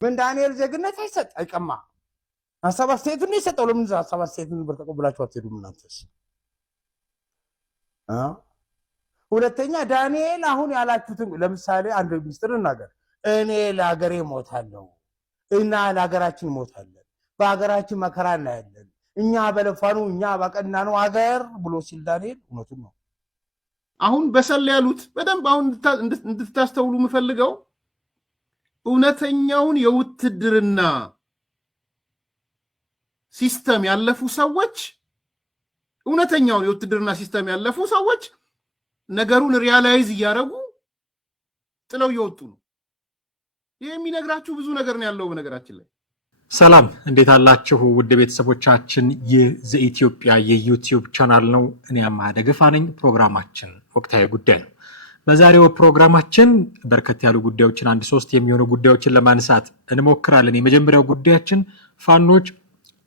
من دانيال ዜግነት አይሰጥ አይቀማ ሐሳብ አስተያየቱን ይሰጠው ለምን ሐሳብ አስተያየቱን በተቀበላችሁ አትሄዱም እናንተስ ሁለተኛ ዳንኤል አሁን ያላችሁት ለምሳሌ አንድ ሚስጥር እናገር እኔ ለሀገሬ ሞታለሁ እና ለሀገራችን ሞታለን በሀገራችን መከራ እናያለን እኛ በለፋኑ እኛ ባቀናነው ሀገር ብሎ ሲል ዳንኤል እውነቱን ነው አሁን በሰል ያሉት በደንብ አሁን እንድታስተውሉ ምፈልገው እውነተኛውን የውትድርና ሲስተም ያለፉ ሰዎች እውነተኛውን የውትድርና ሲስተም ያለፉ ሰዎች ነገሩን ሪያላይዝ ያያረጉ ጥለው ይወጡ ነው ይሄ የሚነግራችሁ ብዙ ነገር ነው ያለው በነገራችን ላይ ሰላም እንዴት አላችሁ ውድ ቤተሰቦቻችን የኢትዮጵያ የዩቲዩብ ቻናል ነው እኔ አማሃ ደገፋ ነኝ ፕሮግራማችን ወቅታዊ ጉዳይ ነው በዛሬው ፕሮግራማችን በርከት ያሉ ጉዳዮችን አንድ ሶስት የሚሆኑ ጉዳዮችን ለማንሳት እንሞክራለን የመጀመሪያው ጉዳያችን ፋኖች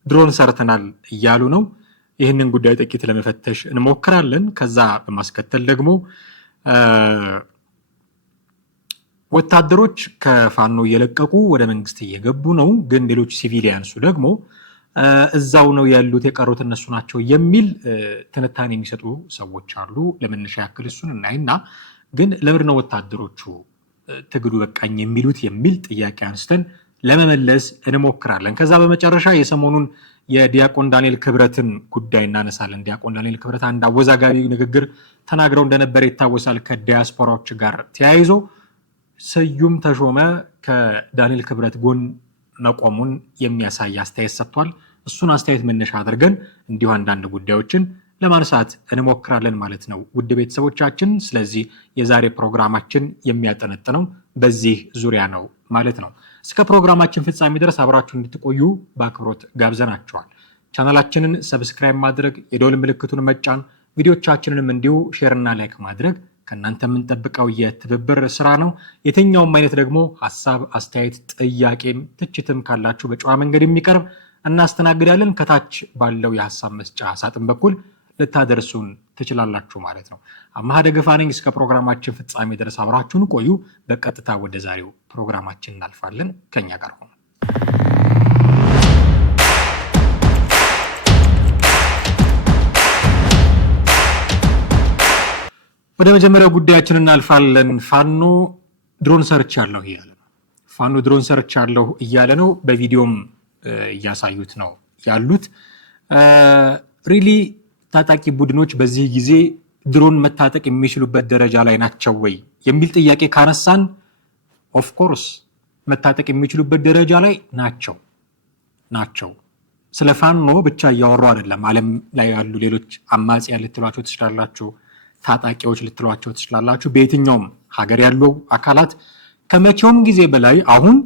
ድሮን ሰርተናል እያሉ ነው ይሄንን ጉዳይ ጥቂት ለመፈተሽ እንሞክራለን ከዛ በማስከተል ደግሞ ወታደሮች ከፋኖ የለቀቁ ወደ መንግስት እየገቡ ነው ግን ሌሎች ሲቪሊያንሱ ደግሞ እዛው ነው ያሉት የቀሩት እነሱ ናቸው የሚል ትንታኔ የሚሰጡ ሰዎች አሉ ለመነሻ ያክል እሱን እናይና ግን ለምን ነው ወታደሮቹ ትግሉ በቃኝ የሚሉት የሚል ጥያቄ አንስተን ለመመለስ እንሞክራለን ከዛ በመጨረሻ የሰሞኑን የዲያቆን ዳንኤል ክብረትን ጉዳይ እናነሳለን ዲያቆን ዳንኤል ክብረት አንድ አወዛጋቢ ንግግር ተናግረው እንደነበር ይታወሳል ከዲያስፖራዎች ጋር ተያይዞ ስዩም ተሾመ ከዳንኤል ክብረት ጎን መቆሙን የሚያሳይ አስተያየት ሰጥቷል እሱን አስተያየት መነሻ አድርገን እንዲሁ አንዳንድ ጉዳዮችን ለማንሳት እንሞክራለን ማለት ነው ውድ ቤተሰቦቻችን ስለዚህ የዛሬ ፕሮግራማችን የሚያጠነጥነው በዚህ ዙሪያ ነው ማለት ነው እስከ ፕሮግራማችን ፍጻሜ ድረስ አብራችሁ እንድትቆዩ በአክብሮት ጋብዘናችኋል ቻናላችንን ሰብስክራይብ ማድረግ የደወል ምልክቱን መጫን ቪዲዮቻችንንም እንዲሁ ሼር እና ላይክ ማድረግ ከናንተ የምንጠብቀው የትብብር ስራ ነው የትኛውም አይነት ደግሞ ሐሳብ አስተያየት ጥያቄም ትችትም ካላችሁ በጨዋ መንገድ የሚቀርብ እናስተናግዳለን ከታች ባለው የሐሳብ መስጫ ሳጥን በኩል ልታደርሱን ትችላላችሁ ማለት ነው አማሃ ደገፋ ነኝ እስከ ፕሮግራማችን ፍጻሜ ድረስ አብራችሁን ቆዩ በቀጥታ ወደ ዛሬው ፕሮግራማችን እናልፋለን ከኛ ጋር ሆኑ ወደ መጀመሪያው ጉዳያችን እናልፋለን ፋኖ ድሮን ሰርች ያለው ይያለ ነው ፋኖ ድሮን ሰርች ያለው ይያለ ነው በቪዲዮም ያሳዩት ነው ያሉት ሪሊ ታጣቂ ቡድኖች በዚህ ጊዜ ድሮን መታጠቅ የሚችሉበት ደረጃ ላይ ናቸው ወይ የሚል ጥያቄ ካነሳን ኦፍ ኮርስ መታጠቅ የሚችሉበት ደረጃ ላይ ናቸው ስለ ፋኖ ብቻ ያወሩ አይደለም ዓለም ላይ ያሉ ሌሎች አማጽያን ልትሏቸው ትችላላችሁ ታጣቂዎች ልትሏቸው ትችላላችሁ በየትኛውም ሀገር ያለው አካላት ከመቼውም ጊዜ በላይ አሁን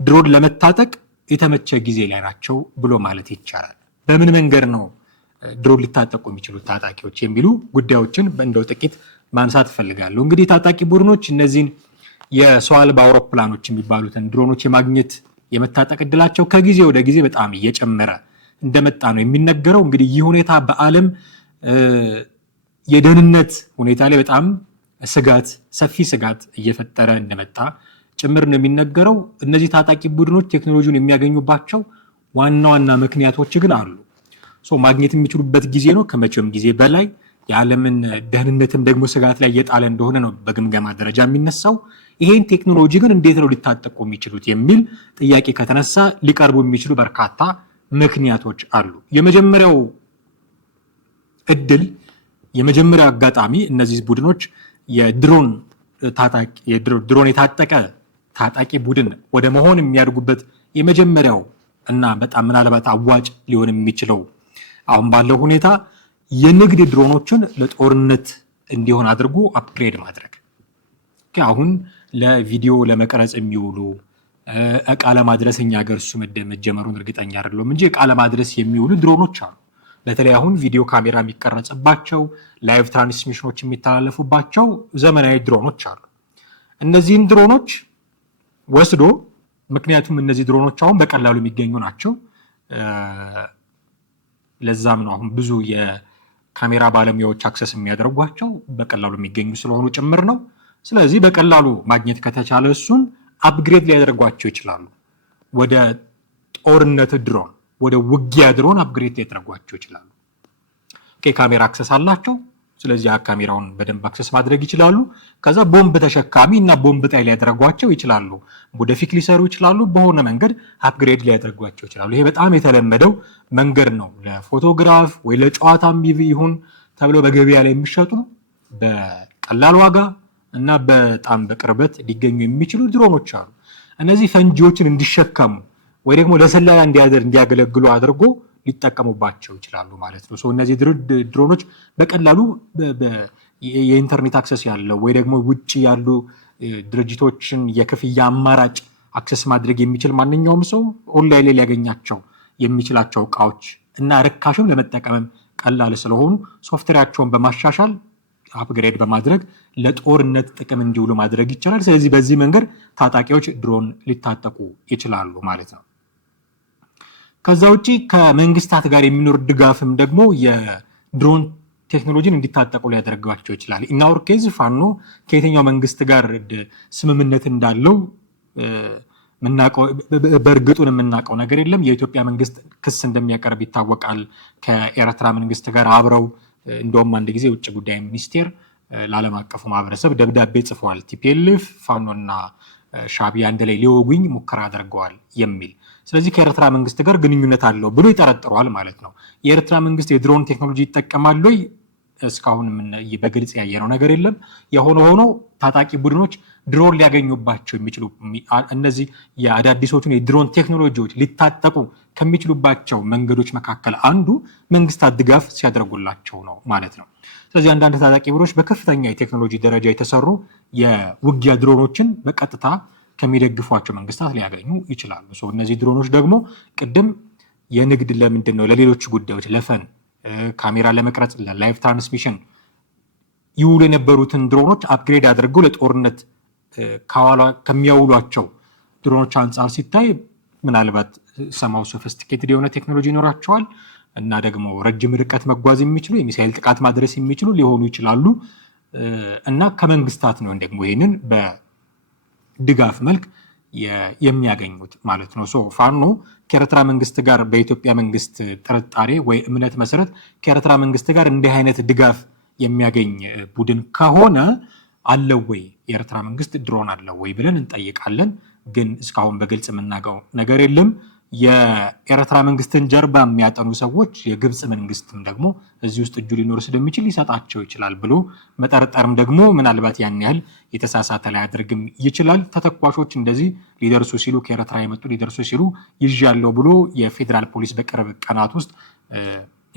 ድሮን ለመታጠቅ የተመቸ ጊዜ ላይ ናቸው ብሎ ማለት ይቻላል በምን መንገድ ነው ድሮን ሊታጠቁ የሚችሉ ታጣቂዎች የሚሉ ጉዳዮችን እንደው ጥቂት ማንሳት ፈልጋለሁ እንግዲህ ታጣቂ ቡድኖች እነዚህን የሰው አልባ አውሮፕላኖች የሚባሉትን ድሮኖች የማግኘት የመታጠቅ እድላቸው ከጊዜ ወደ ጊዜ በጣም እየጨመረ እንደመጣ ነው የሚነገረው እንግዲህ ይህ ሁኔታ በአለም የደህንነት ሁኔታ ላይ በጣም ሰፊ ስጋት እየፈጠረ እንደመጣ ጭምር ነው የሚነገረው እነዚህ ታጣቂ ቡድኖች ቴክኖሎጂውን የሚያገኙባቸው ዋና ምክንያቶች ግን አሉ ማግኘት የሚችሉበት ጊዜ ነው ከመቼም ጊዜ በላይ የዓለምን ደህንነትም ደግሞ ስጋት ላይ እየጣለ እንደሆነ ነው በግምገማ ደረጃ የሚነሳው ይሄን ቴክኖሎጂ ግን እንዴት ነው ሊታጠቁ የሚችሉት የሚል ጥያቄ ከተነሳ ሊቀርቡ የሚችሉ በርካታ ምክንያቶች አሉ የመጀመሪያው አጋጣሚ እነዚህ ቡድኖች የድሮን የታጠቀ ታጣቂ ቡድን ወደ መሆን የሚያድጉበት የመጀመሪያው እና በጣም ምናልባት አዋጭ ሊሆን የሚችለው አሁን ባለው ሁኔታ የንግድ ድሮኖችን ለጦርነት እንዲሆን አድርጎ አፕግሬድ ማድረግ አሁን ለቪዲዮ ለመቀረጽ የሚውሉ እቃ ለማድረስ እኛ ሀገር እሱ መጀመሩን እርግጠኛ አይደለም እንጂ እቃ ለማድረስ የሚውሉ ድሮኖች አሉ በተለይ አሁን ቪዲዮ ካሜራ የሚቀረጽባቸው ላይቭ ትራንስሚሽኖች የሚተላለፉባቸው ዘመናዊ ድሮኖች አሉ እነዚህን ድሮኖች ወስዶ ምክንያቱም እነዚህ ድሮኖች አሁን በቀላሉ የሚገኙ ናቸው ለዛም ነው አሁን ብዙ የካሜራ ባለሙያዎች አክሰስ የሚያደርጓቸው በቀላሉ የሚገኙ ስለሆኑ ጭምር ነው ስለዚህ በቀላሉ ማግኘት ከተቻለ እሱን አፕግሬድ ሊያደርጓቸው ይችላሉ ወደ ጦርነት ድሮን ወደ ውጊያ ድሮን አፕግሬድ ሊያደርጓቸው ይችላሉ። ካሜራ አክሰስ አላቸው። ስለዚህ ካሜራውን በደንብ አክሰስ ማድረግ ይችላሉ። ከዛ ቦምብ ተሸካሚ እና ቦምብ ጣይ ሊያደርጓቸው ይችላሉ። ወደፊት ሊሰሩ ይችላሉ። በሆነ መንገድ አፕግሬድ ሊያደርጓቸው ይችላሉ። ይሄ በጣም የተለመደው መንገድ ነው። ለፎቶግራፍ ወይ ለጨዋታም ይሁን ተብለው በገበያ ላይ የሚሸጡ በቀላል ዋጋ እና በጣም በቅርበት ሊገኙ የሚችሉ ድሮኖች አሉ። እነዚህ ፈንጂዎችን እንዲሸከሙ ወይ ደግሞ ለሰላላ እንዲያገለግሉ አድርጎ ሊጠቀሙባቸው ይችላሉ ማለት ነው። እነዚህ ድሮኖች በቀላሉ የኢንተርኔት አክሰስ ያለው ወይ ደግሞ ውጭ ያሉ ድርጅቶችን የክፍያ አማራጭ አክሰስ ማድረግ የሚችል ማንኛውም ሰው ኦንላይን ላይ ሊያገኛቸው የሚችላቸው እቃዎች እና ርካሽም ለመጠቀምም ቀላል ስለሆኑ ሶፍትዌራቸውን በማሻሻል አፕግሬድ በማድረግ ለጦርነት ጥቅም እንዲውሉ ማድረግ ይቻላል። ስለዚህ በዚህ መንገድ ታጣቂዎች ድሮን ሊታጠቁ ይችላሉ ማለት ነው። ከዛ ውጪ ከመንግስታት ጋር የሚኖር ድጋፍም ደግሞ የድሮን ቴክኖሎጂን እንዲታጠቁ ሊያደርጋቸው ይችላል። ኢናወር ኬዝ ፋኖ ከየትኛው መንግስት ጋር ስምምነት እንዳለው በእርግጡን የምናውቀው ነገር የለም። የኢትዮጵያ መንግስት ክስ እንደሚያቀርብ ይታወቃል ከኤርትራ መንግስት ጋር አብረው። እንደውም አንድ ጊዜ የውጭ ጉዳይ ሚኒስቴር ለዓለም አቀፉ ማህበረሰብ ደብዳቤ ጽፏል። ቲፒኤልኤፍ ፋኖና ሻዕቢያ አንድ ላይ ሊወጉኝ ሙከራ አድርገዋል የሚል። ስለዚህ ከኤርትራ መንግስት ጋር ግንኙነት አለው ብሎ ይጠረጥረዋል ማለት ነው። የኤርትራ መንግስት የድሮን ቴክኖሎጂ ይጠቀማል ወይ? እስካሁን በግልጽ ያየነው ነገር የለም። የሆነ ሆኖ ታጣቂ ቡድኖች ድሮን ሊያገኙባቸው የሚችሉ እነዚህ የአዳዲሶቹን የድሮን ቴክኖሎጂዎች ሊታጠቁ ከሚችሉባቸው መንገዶች መካከል አንዱ መንግስታት ድጋፍ ሲያደርጉላቸው ነው ማለት ነው። ስለዚህ አንዳንድ ታጣቂ ቡድኖች በከፍተኛ የቴክኖሎጂ ደረጃ የተሰሩ የውጊያ ድሮኖችን በቀጥታ ከሚደግፏቸው መንግስታት ሊያገኙ ይችላሉ። እነዚህ ድሮኖች ደግሞ ቅድም የንግድ ለምንድን ነው ለሌሎች ጉዳዮች ለፈን ካሜራ ለመቅረጽ ለላይቭ ትራንስሚሽን ይውሉ የነበሩትን ድሮኖች አፕግሬድ አድርገው ለጦርነት ከሚያውሏቸው ድሮኖች አንጻር ሲታይ ምናልባት ሰማው ሶፊስቲኬትድ የሆነ ቴክኖሎጂ ይኖራቸዋል እና ደግሞ ረጅም ርቀት መጓዝ የሚችሉ የሚሳኤል ጥቃት ማድረስ የሚችሉ ሊሆኑ ይችላሉ እና ከመንግስታት ነው ደግሞ ይህንን በድጋፍ መልክ የሚያገኙት ማለት ነው። ፋኖ ከኤርትራ መንግስት ጋር በኢትዮጵያ መንግስት ጥርጣሬ ወይ እምነት መሰረት ከኤርትራ መንግስት ጋር እንዲህ አይነት ድጋፍ የሚያገኝ ቡድን ከሆነ አለው ወይ የኤርትራ መንግስት ድሮን አለው ወይ ብለን እንጠይቃለን። ግን እስካሁን በግልጽ የምናውቀው ነገር የለም። የኤርትራ መንግስትን ጀርባ የሚያጠኑ ሰዎች የግብፅ መንግስትም ደግሞ እዚህ ውስጥ እጁ ሊኖር ስለሚችል ሊሰጣቸው ይችላል ብሎ መጠርጠርም ደግሞ ምናልባት ያን ያህል የተሳሳተ ላያደርግም ይችላል። ተተኳሾች እንደዚህ ሊደርሱ ሲሉ ከኤርትራ የመጡ ሊደርሱ ሲሉ ይዣለው ብሎ የፌዴራል ፖሊስ በቅርብ ቀናት ውስጥ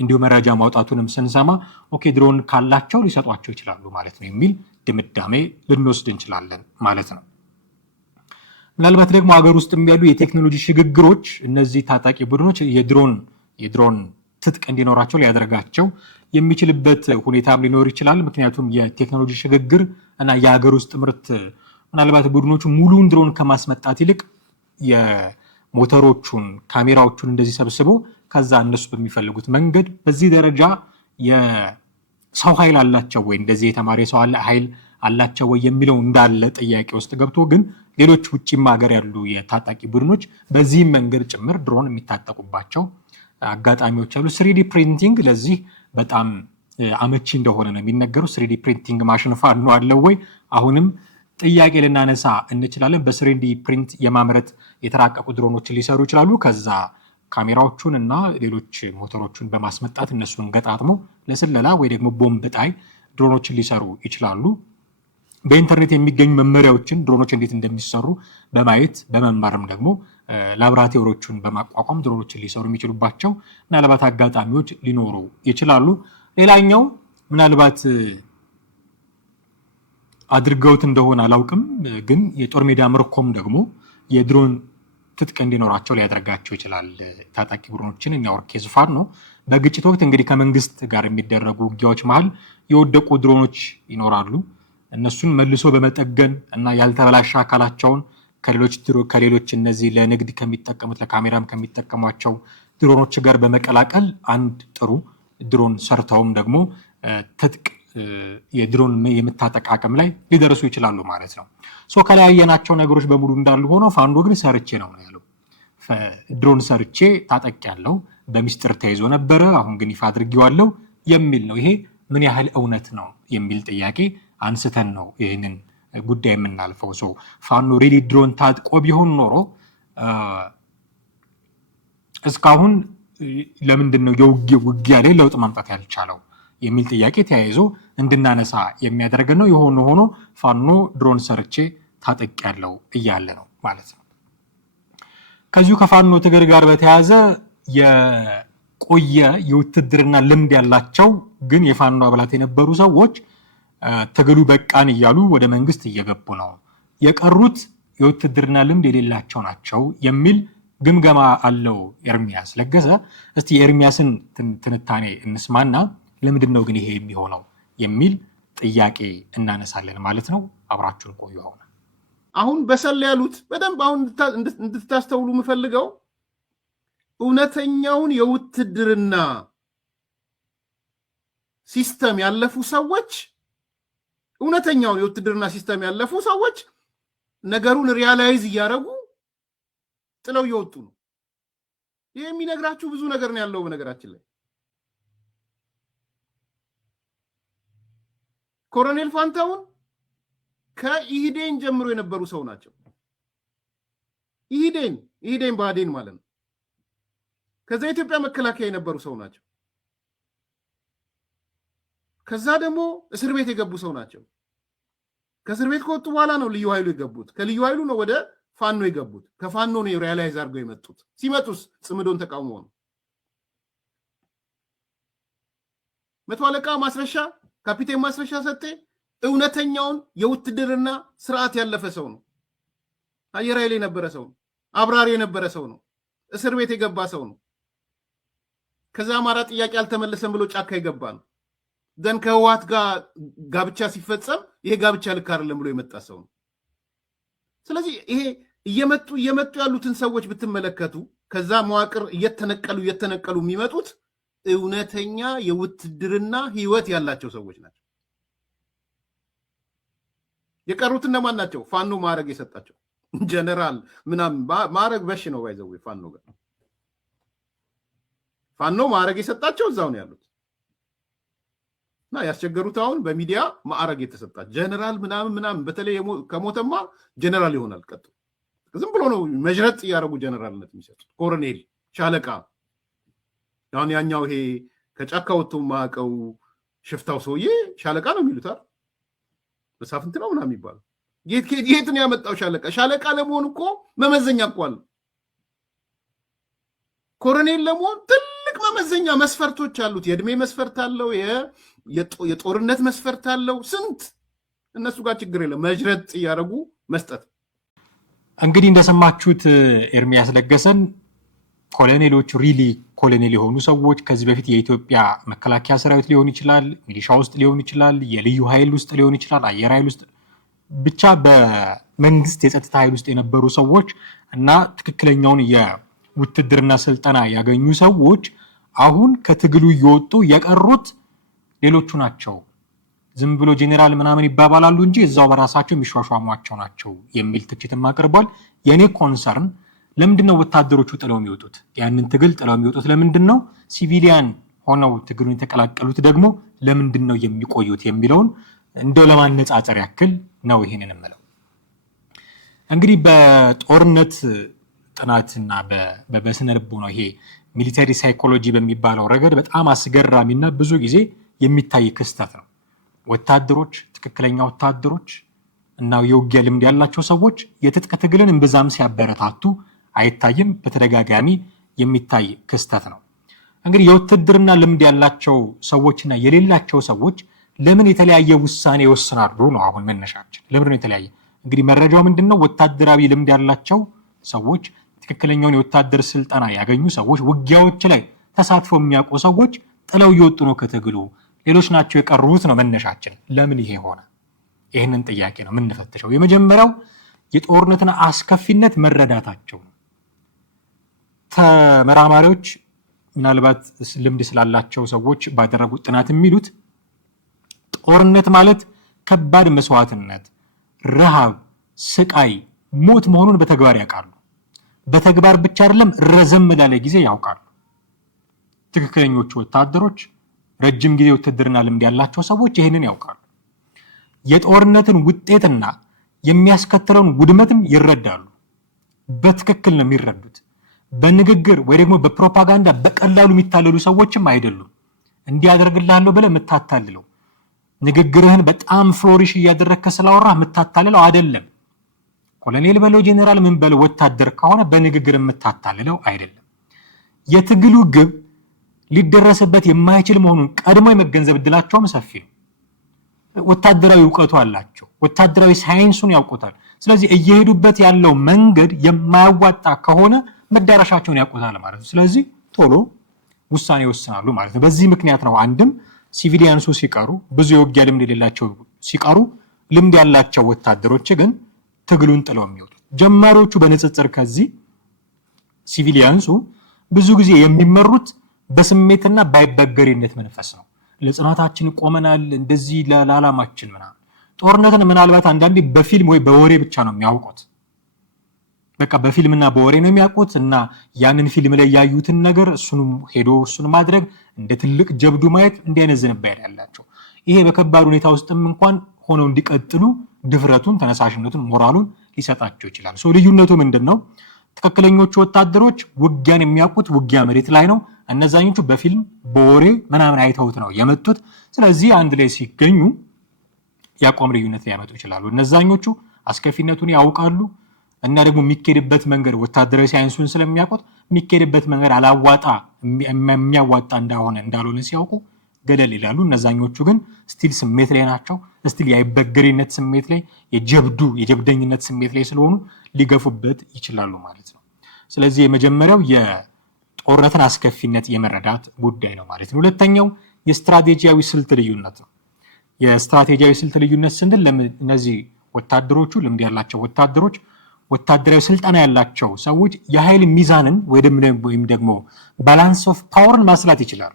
እንዲሁ መረጃ ማውጣቱንም ስንሰማ ኦኬ ድሮን ካላቸው ሊሰጧቸው ይችላሉ ማለት ነው የሚል ድምዳሜ ልንወስድ እንችላለን ማለት ነው። ምናልባት ደግሞ ሀገር ውስጥ ያሉ የቴክኖሎጂ ሽግግሮች እነዚህ ታጣቂ ቡድኖች የድሮን ትጥቅ እንዲኖራቸው ሊያደርጋቸው የሚችልበት ሁኔታም ሊኖር ይችላል። ምክንያቱም የቴክኖሎጂ ሽግግር እና የሀገር ውስጥ ምርት ምናልባት ቡድኖቹ ሙሉውን ድሮን ከማስመጣት ይልቅ የሞተሮቹን ካሜራዎቹን እንደዚህ ሰብስቦ ከዛ እነሱ በሚፈልጉት መንገድ በዚህ ደረጃ የሰው ኃይል አላቸው ወይ እንደዚህ የተማሪ ሰው ኃይል አላቸው ወይ የሚለው እንዳለ ጥያቄ ውስጥ ገብቶ ግን ሌሎች ውጭም ሀገር ያሉ የታጣቂ ቡድኖች በዚህም መንገድ ጭምር ድሮን የሚታጠቁባቸው አጋጣሚዎች አሉ። ስሪዲ ፕሪንቲንግ ለዚህ በጣም አመቺ እንደሆነ ነው የሚነገረው። ስሪዲ ፕሪንቲንግ ማሽን ፋኖ አለው ወይ? አሁንም ጥያቄ ልናነሳ እንችላለን። በስሪዲ ፕሪንት የማምረት የተራቀቁ ድሮኖችን ሊሰሩ ይችላሉ። ከዛ ካሜራዎቹን እና ሌሎች ሞተሮቹን በማስመጣት እነሱን ገጣጥሞ ለስለላ ወይ ደግሞ ቦምብ ጣይ ድሮኖችን ሊሰሩ ይችላሉ። በኢንተርኔት የሚገኙ መመሪያዎችን ድሮኖች እንዴት እንደሚሰሩ በማየት በመማርም ደግሞ ላቦራቶሪዎችን በማቋቋም ድሮኖችን ሊሰሩ የሚችሉባቸው ምናልባት አጋጣሚዎች ሊኖሩ ይችላሉ። ሌላኛው ምናልባት አድርገውት እንደሆነ አላውቅም፣ ግን የጦር ሜዳ ምርኮም ደግሞ የድሮን ትጥቅ እንዲኖራቸው ሊያደርጋቸው ይችላል። ታጣቂ ቡድኖችን የሚያወርኬዝ ፋኖ በግጭት ወቅት እንግዲህ ከመንግስት ጋር የሚደረጉ ውጊያዎች መሀል የወደቁ ድሮኖች ይኖራሉ። እነሱን መልሶ በመጠገን እና ያልተበላሸ አካላቸውን ከሌሎች እነዚህ ለንግድ ከሚጠቀሙት ለካሜራም ከሚጠቀሟቸው ድሮኖች ጋር በመቀላቀል አንድ ጥሩ ድሮን ሰርተውም ደግሞ ትጥቅ የድሮን የምታጠቅ አቅም ላይ ሊደርሱ ይችላሉ ማለት ነው። ከለያየናቸው ነገሮች በሙሉ እንዳሉ ሆኖ ፋኖ ግን ሰርቼ ነው ያለው። ድሮን ሰርቼ ታጠቂያለሁ፣ በሚስጥር ተይዞ ነበረ፣ አሁን ግን ይፋ አድርጌዋለሁ የሚል ነው። ይሄ ምን ያህል እውነት ነው የሚል ጥያቄ አንስተን ነው ይህንን ጉዳይ የምናልፈው። ፋኖ ሬዲ ድሮን ታጥቆ ቢሆን ኖሮ እስካሁን ለምንድን ነው የውጊያ ላይ ለውጥ ማምጣት ያልቻለው የሚል ጥያቄ ተያይዞ እንድናነሳ የሚያደርግ ነው። የሆነ ሆኖ ፋኖ ድሮን ሰርቼ ታጠቂያለሁ እያለ ነው ማለት ነው። ከዚሁ ከፋኖ ትግል ጋር በተያያዘ የቆየ የውትድርና ልምድ ያላቸው ግን የፋኖ አባላት የነበሩ ሰዎች ትግሉ በቃን እያሉ ወደ መንግስት እየገቡ ነው፣ የቀሩት የውትድርና ልምድ የሌላቸው ናቸው የሚል ግምገማ አለው ኤርሚያስ ለገሰ። እስቲ የኤርሚያስን ትንታኔ እንስማና ለምንድን ነው ግን ይሄ የሚሆነው የሚል ጥያቄ እናነሳለን ማለት ነው። አብራችሁን ቆዩ። አሁን በሰል ያሉት በደንብ አሁን እንድታስተውሉ የምፈልገው እውነተኛውን የውትድርና ሲስተም ያለፉ ሰዎች ነገሩን ሪያላይዝ እያደረጉ ጥለው እየወጡ ነው። ይሄ የሚነግራችሁ ብዙ ነገር ነው ያለው። በነገራችን ላይ ኮሎኔል ፋንታውን ከኢህዴን ጀምሮ የነበሩ ሰው ናቸው። ኢህዴን ብአዴን ማለት ነው። ከዛ የኢትዮጵያ መከላከያ የነበሩ ሰው ናቸው። ከዛ ደግሞ እስር ቤት የገቡ ሰው ናቸው። ከእስር ቤት ከወጡ በኋላ ነው ልዩ ኃይሉ የገቡት። ከልዩ ኃይሉ ነው ወደ ፋኖ የገቡት። ከፋኖ ነው ሪያላይዝ አድርገው የመጡት። ሲመጡስ ጽምዶን ተቃውሞ ነው። መቶ አለቃ ማስረሻ፣ ካፒቴን ማስረሻ ሰጤ እውነተኛውን የውትድርና ስርዓት ያለፈ ሰው ነው። አየር ኃይል የነበረ ሰው ነው። አብራሪ የነበረ ሰው ነው። እስር ቤት የገባ ሰው ነው። ከዛ አማራ ጥያቄ አልተመለሰም ብሎ ጫካ የገባ ነው። ደን ከህወሓት ጋር ጋብቻ ሲፈጸም ይሄ ጋብቻ ልክ አይደለም ብሎ የመጣ ሰው ነው። ስለዚህ ይሄ እየመጡ ያሉትን ሰዎች ብትመለከቱ ከዛ መዋቅር እየተነቀሉ የሚመጡት እውነተኛ የውትድርና ህይወት ያላቸው ሰዎች ናቸው። የቀሩት እነማን ናቸው? ፋኖ ማዕረግ የሰጣቸው ጀነራል ምናምን ማዕረግ በሽ ነው ባይዘው ፋኖ ጋር ፋኖ ማዕረግ የሰጣቸው እዛው ነው ያሉት እና ያስቸገሩት አሁን በሚዲያ ማዕረግ የተሰጣቸው ጀነራል ምናምን በተለይ ከሞተማ ጀነራል ይሆናል። ቀጥ ዝም ብሎ ነው መጅረጥ እያደረጉ ጀነራልነት የሚሰጡት። ኮሎኔል፣ ሻለቃ አሁን ያኛው ይሄ ከጫካ ወጥቶ ማቀው ሽፍታው ሰውዬ ሻለቃ ነው የሚሉት አይደል? በሳፍንት ነው ምናምን የሚባለው የት ነው ያመጣው ሻለቃ? ሻለቃ ለመሆን እኮ መመዘኛ እኮ አለ። ኮሎኔል ለመሆን ትልቅ መመዘኛ መስፈርቶች አሉት። የእድሜ መስፈርት አለው፣ የጦርነት መስፈርት አለው። ስንት እነሱ ጋር ችግር የለም። መጅረጥ እያደረጉ መስጠት። እንግዲህ እንደሰማችሁት ኤርሚያስ ለገሰን ኮሎኔሎች ሪሊ ኮሎኔል የሆኑ ሰዎች ከዚህ በፊት የኢትዮጵያ መከላከያ ሰራዊት ሊሆን ይችላል፣ ሚሊሻ ውስጥ ሊሆን ይችላል፣ የልዩ ኃይል ውስጥ ሊሆን ይችላል፣ አየር ኃይል ውስጥ ብቻ በመንግስት የጸጥታ ኃይል ውስጥ የነበሩ ሰዎች እና ትክክለኛውን የውትድርና ስልጠና ያገኙ ሰዎች አሁን ከትግሉ እየወጡ የቀሩት ሌሎቹ ናቸው። ዝም ብሎ ጄኔራል ምናምን ይባባላሉ እንጂ እዛው በራሳቸው የሚሿሿሟቸው ናቸው የሚል ትችትም አቅርቧል። የኔ ኮንሰርን ለምንድን ነው ወታደሮቹ ጥለው የሚወጡት? ያንን ትግል ጥለው የሚወጡት ለምንድን ነው? ሲቪሊያን ሆነው ትግሉን የተቀላቀሉት ደግሞ ለምንድን ነው የሚቆዩት የሚለውን እንደው ለማነጻጸር ያክል ነው ይሄንን የምለው። እንግዲህ በጦርነት ጥናትና በስነ ልቦና ይሄ ሚሊተሪ ሳይኮሎጂ በሚባለው ረገድ በጣም አስገራሚና ብዙ ጊዜ የሚታይ ክስተት ነው። ወታደሮች፣ ትክክለኛ ወታደሮች እና የውጊያ ልምድ ያላቸው ሰዎች የትጥቅ ትግልን እምብዛም ሲያበረታቱ አይታይም። በተደጋጋሚ የሚታይ ክስተት ነው። እንግዲህ የውትድርና ልምድ ያላቸው ሰዎችና የሌላቸው ሰዎች ለምን የተለያየ ውሳኔ ይወስናሉ ነው አሁን መነሻችን። ለምን ነው የተለያየ? እንግዲህ መረጃው ምንድነው? ወታደራዊ ልምድ ያላቸው ሰዎች፣ ትክክለኛውን የወታደር ስልጠና ያገኙ ሰዎች፣ ውጊያዎች ላይ ተሳትፈው የሚያውቁ ሰዎች ጥለው እየወጡ ነው ከትግሉ። ሌሎች ናቸው የቀሩት ነው መነሻችን። ለምን ይሄ ሆነ? ይህንን ጥያቄ ነው የምንፈትሸው። የመጀመሪያው የጦርነትን አስከፊነት መረዳታቸው ነው። ተመራማሪዎች ምናልባት ልምድ ስላላቸው ሰዎች ባደረጉት ጥናት የሚሉት ጦርነት ማለት ከባድ መስዋዕትነት፣ ረሃብ፣ ስቃይ፣ ሞት መሆኑን በተግባር ያውቃሉ። በተግባር ብቻ አይደለም ረዘም ላለ ጊዜ ያውቃሉ። ትክክለኞቹ ወታደሮች ረጅም ጊዜ ውትድርና ልምድ ያላቸው ሰዎች ይህንን ያውቃሉ። የጦርነትን ውጤትና የሚያስከትለውን ውድመትም ይረዳሉ። በትክክል ነው የሚረዱት። በንግግር ወይ ደግሞ በፕሮፓጋንዳ በቀላሉ የሚታለሉ ሰዎችም አይደሉም። እንዲያደርግልሃለሁ ብለህ የምታታልለው ንግግርህን በጣም ፍሎሪሽ እያደረግከ ስላወራህ የምታታልለው አይደለም። ኮሎኔል በለው ጄኔራል ምን በለው ወታደር ከሆነ በንግግር የምታታልለው አይደለም። የትግሉ ግብ ሊደረስበት የማይችል መሆኑን ቀድሞ የመገንዘብ እድላቸውም ሰፊ ነው። ወታደራዊ እውቀቱ አላቸው። ወታደራዊ ሳይንሱን ያውቁታል። ስለዚህ እየሄዱበት ያለው መንገድ የማያዋጣ ከሆነ መዳረሻቸውን ያውቁታል ማለት ነው። ስለዚህ ቶሎ ውሳኔ ይወስናሉ ማለት ነው። በዚህ ምክንያት ነው አንድም ሲቪሊያንሱ ሲቀሩ፣ ብዙ የውጊያ ልምድ የሌላቸው ሲቀሩ፣ ልምድ ያላቸው ወታደሮች ግን ትግሉን ጥለው የሚወጡት። ጀማሪዎቹ በንጽጽር ከዚህ ሲቪሊያንሱ ብዙ ጊዜ የሚመሩት በስሜትና ባይበገሪነት መንፈስ ነው። ለጽናታችን ቆመናል፣ እንደዚህ ለዓላማችን ምናምን። ጦርነትን ምናልባት አንዳንዴ በፊልም ወይ በወሬ ብቻ ነው የሚያውቁት። በቃ በፊልምና በወሬ ነው የሚያውቁት እና ያንን ፊልም ላይ ያዩትን ነገር እሱን ማድረግ እንደ ትልቅ ጀብዱ ማየት እንዲህ አይነት ዝንባሌ ያላቸው። ይሄ በከባድ ሁኔታ ውስጥም እንኳን ሆነው እንዲቀጥሉ ድፍረቱን፣ ተነሳሽነቱን፣ ሞራሉን ሊሰጣቸው ይችላል። ልዩነቱ ምንድን ነው? ትክክለኞቹ ወታደሮች ውጊያን የሚያውቁት ውጊያ መሬት ላይ ነው። እነዛኞቹ በፊልም በወሬ ምናምን አይተውት ነው የመጡት። ስለዚህ አንድ ላይ ሲገኙ የአቋም ልዩነት ሊያመጡ ይችላሉ። እነዛኞቹ አስከፊነቱን ያውቃሉ እና ደግሞ የሚኬድበት መንገድ ወታደራዊ ሳይንሱን ስለሚያውቁት የሚኬድበት መንገድ የሚያዋጣ እንዳልሆነ ሲያውቁ ገደል ይላሉ። እነዛኞቹ ግን ስቲል ስሜት ላይ ናቸው። ስቲል የአይበገሪነት ስሜት ላይ፣ የጀብደኝነት ስሜት ላይ ስለሆኑ ሊገፉበት ይችላሉ ማለት ነው። ስለዚህ የመጀመሪያው የጦርነትን አስከፊነት የመረዳት ጉዳይ ነው ማለት ነው። ሁለተኛው የስትራቴጂያዊ ስልት ልዩነት ነው። የስትራቴጂያዊ ስልት ልዩነት ስንል እነዚህ ወታደሮቹ ልምድ ያላቸው ወታደሮች፣ ወታደራዊ ስልጠና ያላቸው ሰዎች የኃይል ሚዛንን ወይም ደግሞ ባላንስ ኦፍ ፓወርን ማስላት ይችላሉ፣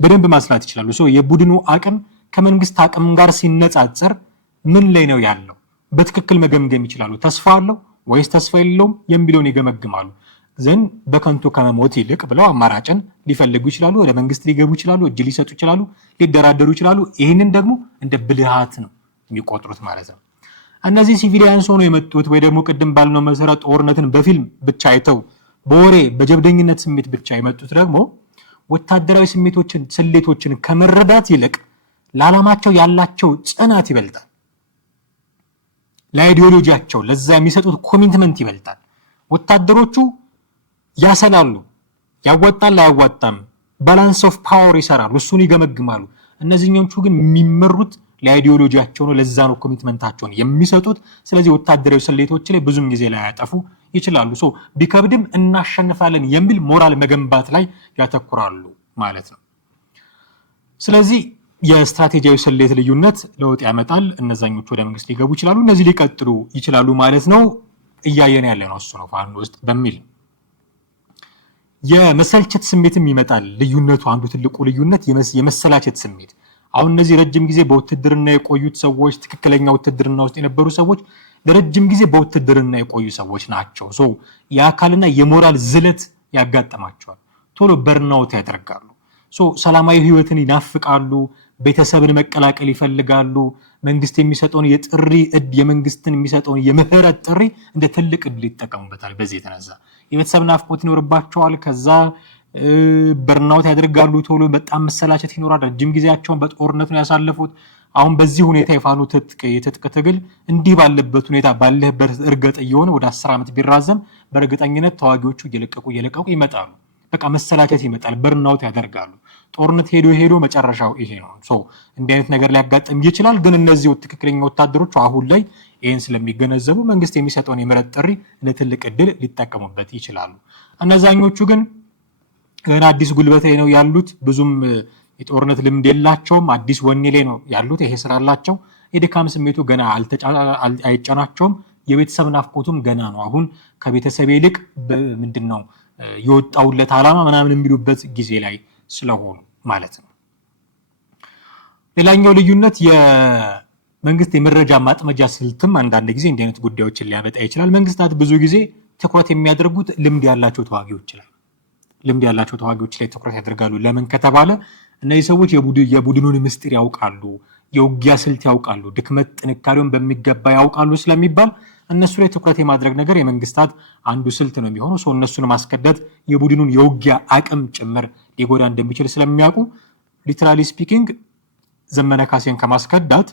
በደንብ ማስላት ይችላሉ። የቡድኑ አቅም ከመንግስት አቅም ጋር ሲነጻጸር ምን ላይ ነው ያለው በትክክል መገምገም ይችላሉ። ተስፋ አለው ወይስ ተስፋ የለውም የሚለውን ይገመግማሉ። ዘንድ በከንቱ ከመሞት ይልቅ ብለው አማራጭን ሊፈልጉ ይችላሉ። ወደ መንግስት ሊገቡ ይችላሉ፣ እጅ ሊሰጡ ይችላሉ፣ ሊደራደሩ ይችላሉ። ይህንን ደግሞ እንደ ብልሃት ነው የሚቆጥሩት ማለት ነው። እነዚህ ሲቪሊያንስ ሆነው የመጡት ወይ ደግሞ ቅድም ባልነው መሰረት ጦርነትን በፊልም ብቻ አይተው በወሬ በጀብደኝነት ስሜት ብቻ የመጡት ደግሞ ወታደራዊ ስሌቶችን ከመረዳት ይልቅ ለዓላማቸው ያላቸው ጽናት ይበልጣል። ለአይዲዮሎጂያቸው ለዛ የሚሰጡት ኮሚትመንት ይበልጣል። ወታደሮቹ ያሰላሉ፣ ያዋጣል አያዋጣም፣ ባላንስ ኦፍ ፓወር ይሰራሉ፣ እሱን ይገመግማሉ። እነዚህኞቹ ግን የሚመሩት ለአይዲዮሎጂያቸው ነው። ለዛ ነው ኮሚትመንታቸውን የሚሰጡት። ስለዚህ ወታደራዊ ስሌቶች ላይ ብዙም ጊዜ ላይ ያጠፉ ይችላሉ። ቢከብድም እናሸንፋለን የሚል ሞራል መገንባት ላይ ያተኩራሉ ማለት ነው። ስለዚህ የስትራቴጂያዊ ስሌት ልዩነት ለውጥ ያመጣል። እነዛኞቹ ወደ መንግስት ሊገቡ ይችላሉ፣ እነዚህ ሊቀጥሉ ይችላሉ ማለት ነው። እያየን ያለ ነው እሱ ነው ፋኖ ውስጥ በሚል የመሰልቸት ስሜትም ይመጣል። ልዩነቱ አንዱ ትልቁ ልዩነት የመሰላቸት ስሜት። አሁን እነዚህ ረጅም ጊዜ በውትድርና የቆዩት ሰዎች፣ ትክክለኛ ውትድርና ውስጥ የነበሩ ሰዎች ለረጅም ጊዜ በውትድርና የቆዩ ሰዎች ናቸው። የአካልና የሞራል ዝለት ያጋጠማቸዋል። ቶሎ በርናውት ያደርጋሉ። ሰላማዊ ህይወትን ይናፍቃሉ። ቤተሰብን መቀላቀል ይፈልጋሉ። መንግስት የሚሰጠውን የመንግስትን የሚሰጠውን የምህረት ጥሪ እንደ ትልቅ እድል ይጠቀሙበታል። በዚህ የተነሳ የቤተሰብ ናፍቆት ይኖርባቸዋል። ከዛ በርናውት ያደርጋሉ። ቶሎ በጣም መሰላቸት ይኖራል። ረጅም ጊዜያቸውን በጦርነቱ ያሳለፉት። አሁን በዚህ ሁኔታ የፋኖ የትጥቅ ትግል እንዲህ ባለበት ሁኔታ ባለህበት እርገጥ እየሆነ ወደ 10 ዓመት ቢራዘም በእርግጠኝነት ተዋጊዎቹ እየለቀቁ ይመጣሉ። በቃ መሰላቸት ይመጣል። በርናውት ያደርጋሉ። ጦርነት ሄዶ መጨረሻው ይሄ ነው። እንዲህ አይነት ነገር ሊያጋጥም ይችላል። ግን እነዚህ ትክክለኛ ወታደሮች አሁን ላይ ይህን ስለሚገነዘቡ መንግስት የሚሰጠውን የምህረት ጥሪ ለትልቅ እድል ሊጠቀሙበት ይችላሉ። እነዛኞቹ ግን ገና አዲስ ጉልበት ላይ ነው ያሉት። ብዙም የጦርነት ልምድ የላቸውም። አዲስ ወኔ ላይ ነው ያሉት። ይሄ ስላላቸው የድካም ስሜቱ ገና አይጫናቸውም። የቤተሰብ ናፍቆቱም ገና ነው። አሁን ከቤተሰብ ይልቅ ምንድን ነው የወጣውለት ዓላማ ምናምን የሚሉበት ጊዜ ላይ ስለሆኑ ማለት ነው። ሌላኛው ልዩነት የመንግስት የመረጃ ማጥመጃ ስልትም አንዳንድ ጊዜ እንዲህ አይነት ጉዳዮችን ሊያመጣ ይችላል። መንግስታት ብዙ ጊዜ ትኩረት የሚያደርጉት ልምድ ያላቸው ተዋጊዎች ላይ ትኩረት ያደርጋሉ። ለምን ከተባለ እነዚህ ሰዎች የቡድኑን ምስጢር ያውቃሉ፣ የውጊያ ስልት ያውቃሉ፣ ድክመት ጥንካሬውን በሚገባ ያውቃሉ ስለሚባል እነሱ ላይ ትኩረት የማድረግ ነገር የመንግስታት አንዱ ስልት ነው የሚሆነው። ሰው እነሱን ማስከዳት የቡድኑን የውጊያ አቅም ጭምር ሊጎዳ እንደሚችል ስለሚያውቁ ሊትራሊ ስፒኪንግ ዘመነ ካሴን ከማስከዳት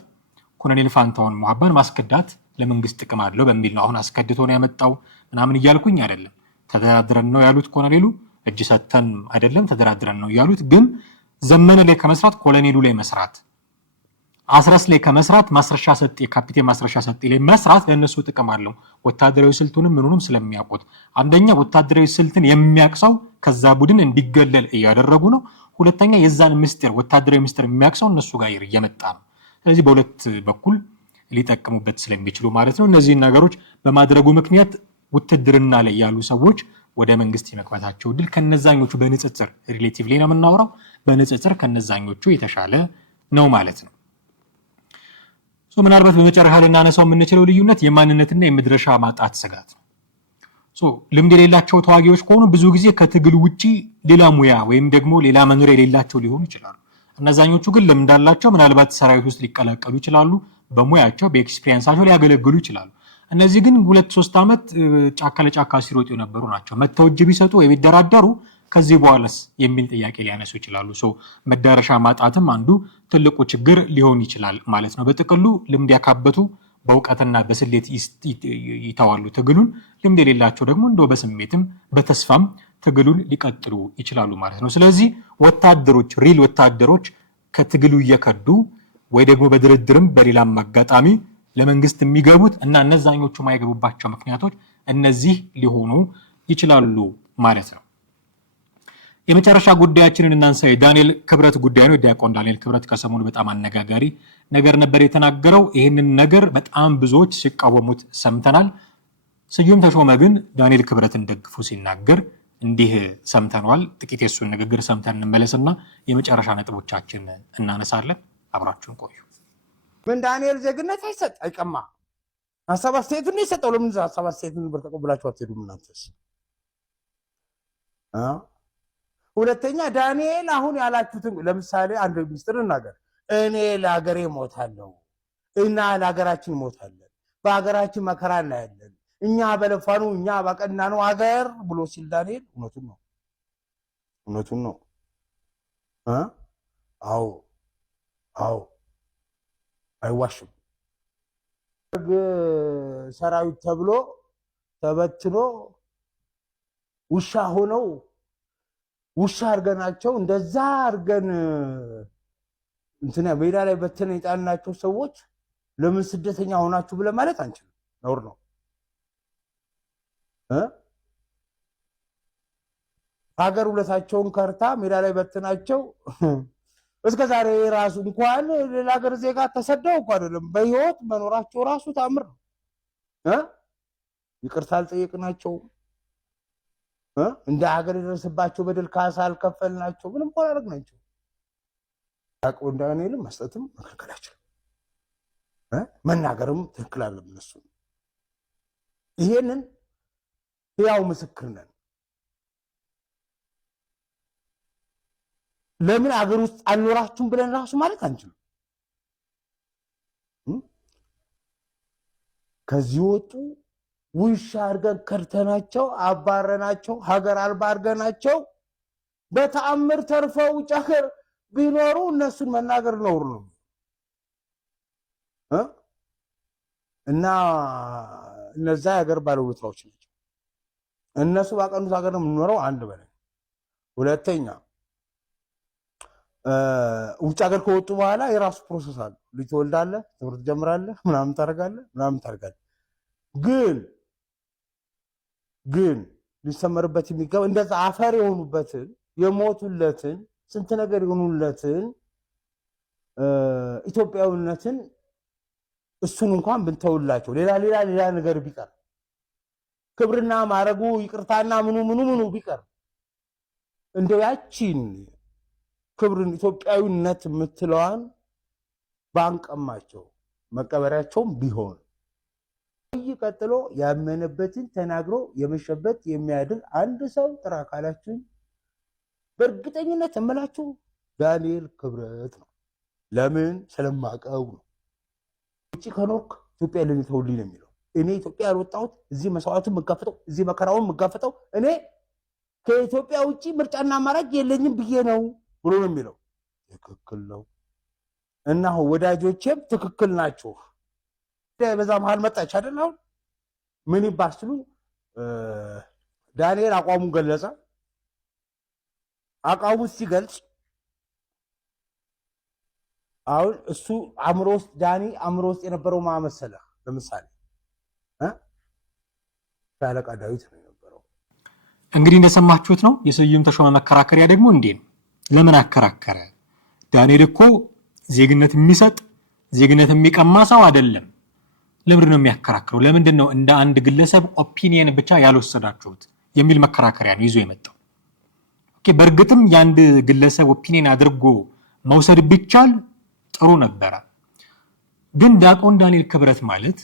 ኮሎኔል ፋንታሁን ሞሀባን ማስከዳት ለመንግስት ጥቅም አለው በሚል ነው። አሁን አስከድቶ ነው ያመጣው ምናምን እያልኩኝ አይደለም። ተደራድረን ነው ያሉት ኮሎኔሉ፣ እጅ ሰተን አይደለም ተደራድረን ነው ያሉት። ግን ዘመነ ላይ ከመስራት ኮሎኔሉ ላይ መስራት፣ አስረስ ላይ ከመስራት ማስረሻ ሰጤ ካፒቴን ማስረሻ ሰጤ ላይ መስራት ለእነሱ ጥቅም አለው። ወታደራዊ ስልቱንም ምኑንም ስለሚያውቁት፣ አንደኛ ወታደራዊ ስልትን የሚያቅሰው ከዛ ቡድን እንዲገለል እያደረጉ ነው። ሁለተኛ የዛን ምስጢር ወታደራዊ ምስጢር የሚያቅሰው እነሱ ጋር እየመጣ ነው። ስለዚህ በሁለት በኩል ሊጠቀሙበት ስለሚችሉ ማለት ነው። እነዚህን ነገሮች በማድረጉ ምክንያት ውትድርና ላይ ያሉ ሰዎች ወደ መንግስት የመግባታቸው ድል ከነዛኞቹ በንጽጽር ሪሌቲቭሊ ነው የምናወራው፣ በንጽጽር ከነዛኞቹ የተሻለ ነው ማለት ነው። ምናልባት በመጨረሻ ልናነሳው የምንችለው ልዩነት የማንነትና የመድረሻ ማጣት ስጋት ነው። ልምድ የሌላቸው ተዋጊዎች ከሆኑ ብዙ ጊዜ ከትግል ውጪ ሌላ ሙያ ወይም ደግሞ ሌላ መኖሪያ የሌላቸው ሊሆኑ ይችላሉ። እነዛኞቹ ግን ልምድ አላቸው። ምናልባት ሰራዊት ውስጥ ሊቀላቀሉ ይችላሉ። በሙያቸው በኤክስፒሪየንሳቸው ሊያገለግሉ ይችላሉ። እነዚህ ግን 2-3 ዓመት ጫካ ለጫካ ሲሮጡ የነበሩ ናቸው። መተው እጅ ቢሰጡ ወይ ቢደራደሩ ከዚህ በኋላስ የሚል ጥያቄ ሊያነሱ ይችላሉ። መዳረሻ ማጣትም አንዱ ትልቁ ችግር ሊሆን ይችላል ማለት ነው። በጥቅሉ ልምድ ያካበቱ በእውቀትና በስሌት ይተዋሉ ትግሉን። ልምድ የሌላቸው ደግሞ እንደው በስሜትም በተስፋም ትግሉን ሊቀጥሉ ይችላሉ ማለት ነው። ስለዚህ ሪል ወታደሮች ከትግሉ እየከዱ ወይ ደግሞ በድርድርም በሌላም አጋጣሚ ለመንግስት የሚገቡት እና እነዛኞቹ ማይገቡባቸው ምክንያቶች እነዚህ ሊሆኑ ይችላሉ ማለት ነው። የመጨረሻ ጉዳያችንን እናንሳ። የዳንኤል ክብረት ጉዳይ ነው። ዲያቆን ዳንኤል ክብረት ከሰሞኑ በጣም አነጋጋሪ ነገር ነበር የተናገረው። ይህንን ነገር በጣም ብዙዎች ሲቃወሙት ሰምተናል። ስዩም ተሾመ ግን ዳንኤል ክብረትን ደግፎ ሲናገር እንዲህ ሰምተነዋል። ጥቂት የሱን ንግግር ሰምተን እንመለስና የመጨረሻ ነጥቦቻችን እናነሳለን። አብራችሁን ቆዩ። ምን ዳንኤል ዜግነት አይሰጥ አይቀማ ሀሳብ አስተያየቱን የሰጠው ለምን ሀሳብ አስተያየቱን ተቀብላችሁ አትሄዱም እናንተስ? ሁለተኛ ዳንኤል አሁን ያላችሁትን ለምሳሌ አንድ ሚስጥር እናገር። እኔ ለሀገሬ ሞታለሁ እና ለሀገራችን ሞታለን፣ በሀገራችን መከራ እናያለን፣ እኛ በለፋኑ እኛ ባቀናነው ሀገር ብሎ ሲል ዳንኤል እውነቱን ነው። አዎ አይዋሽም። ሰራዊት ተብሎ ተበትኖ ውሻ ሆነው ውሻ አርገናቸው እንደዛ አርገን ሜዳ ላይ በተነ የጣልናቸው ሰዎች ለምን ስደተኛ ሆናችሁ ብለን ማለት አንችልም። ነውር ነው። ሀገር ውለታቸውን ከርታ ሜዳ ላይ በተናቸው እስከ ዛሬ ራሱ እንኳን ሌላ ሀገር ዜጋ ተሰደው እንኳን አይደለም በህይወት መኖራቸው ራሱ ታምር ነው። ይቅርታ አልጠየቅናቸውም። እንደ ሀገር የደረሰባቸው በደል ካሳ አልከፈልናቸው። ምንም ቆን አደረግናቸው። ታውቀው ዳንኤልም መስጠትም መከልከላቸው መናገርም ትክክል አለም። እነሱ ይሄንን ያው ምስክር ነን። ለምን አገር ውስጥ አልኖራችሁም ብለን ራሱ ማለት አንችልም። ከዚህ ወጡ ውሻ አርገን ከርተናቸው አባረናቸው፣ ሀገር አልባ አርገናቸው በተአምር ተርፈው ውጭ ሀገር ቢኖሩ እነሱን መናገር ነውር ነው እና እነዛ የሀገር ባለውለታዎች ናቸው። እነሱ ባቀኑት ሀገር ነው የምንኖረው። አንድ በላይ ሁለተኛ ውጭ ሀገር ከወጡ በኋላ የራሱ ፕሮሰስ አለ። ልጅ ትወልዳለህ፣ ትምህርት ትጀምራለህ፣ ምናምን ታደርጋለህ። ግን ሊሰመርበት የሚገባ እንደዛ አፈር የሆኑበትን የሞቱለትን ስንት ነገር የሆኑለትን ኢትዮጵያዊነትን እሱን እንኳን ብንተውላቸው ሌላ ነገር ቢቀር ክብርና ማረጉ ይቅርታና ምኑ ቢቀር እንደው ያቺን ክብርን ኢትዮጵያዊነት የምትለዋን ባንቀማቸው መቀበሪያቸውም ቢሆን ቀጥሎ ያመነበትን ተናግሮ የመሸበት የሚያድር አንድ ሰው ጥራ ካላችሁ በእርግጠኝነት እምላችሁ ዳንኤል ክብረት ነው። ለምን ስለማቀው ነው። ውጪ ከኖርክ ኢትዮጵያ ለኔ ተውልኝ ነው የሚለው። እኔ ኢትዮጵያ ያልወጣሁት እዚህ መስዋዕቱን መጋፈጠው እዚህ መከራውን መጋፈጠው እኔ ከኢትዮጵያ ውጪ ምርጫና አማራጭ የለኝም ብዬ ነው ብሎ ነው የሚለው። ትክክል ነው እና ወዳጆቼም ትክክል ናችሁ። በዛ መሃል መጣች አይደል? አሁን ምን ይባስሉ ዳንኤል አቋሙን ገለጸ። አቋሙን ሲገልጽ አሁን እሱ አእምሮ ውስጥ ዳኒ አእምሮ ውስጥ የነበረው ማመሰለ ለምሳሌ ሻለቃ ዳዊት ነው የነበረው። እንግዲህ እንደሰማችሁት ነው። የስዩም ተሾመ መከራከሪያ ደግሞ እንዴ ነው። ለምን አከራከረ? ዳንኤል እኮ ዜግነት የሚሰጥ ዜግነት የሚቀማ ሰው አይደለም። ለምንድን ነው የሚያከራክረው? ለምንድን ነው እንደ አንድ ግለሰብ ኦፒኒየን ብቻ ያልወሰዳችሁት የሚል መከራከሪያ ነው ይዞ የመጣው። ኦኬ፣ በእርግጥም የአንድ ግለሰብ ኦፒኒየን አድርጎ መውሰድ ቢቻል ጥሩ ነበረ። ግን ዲያቆን ዳንኤል ክብረት ማለት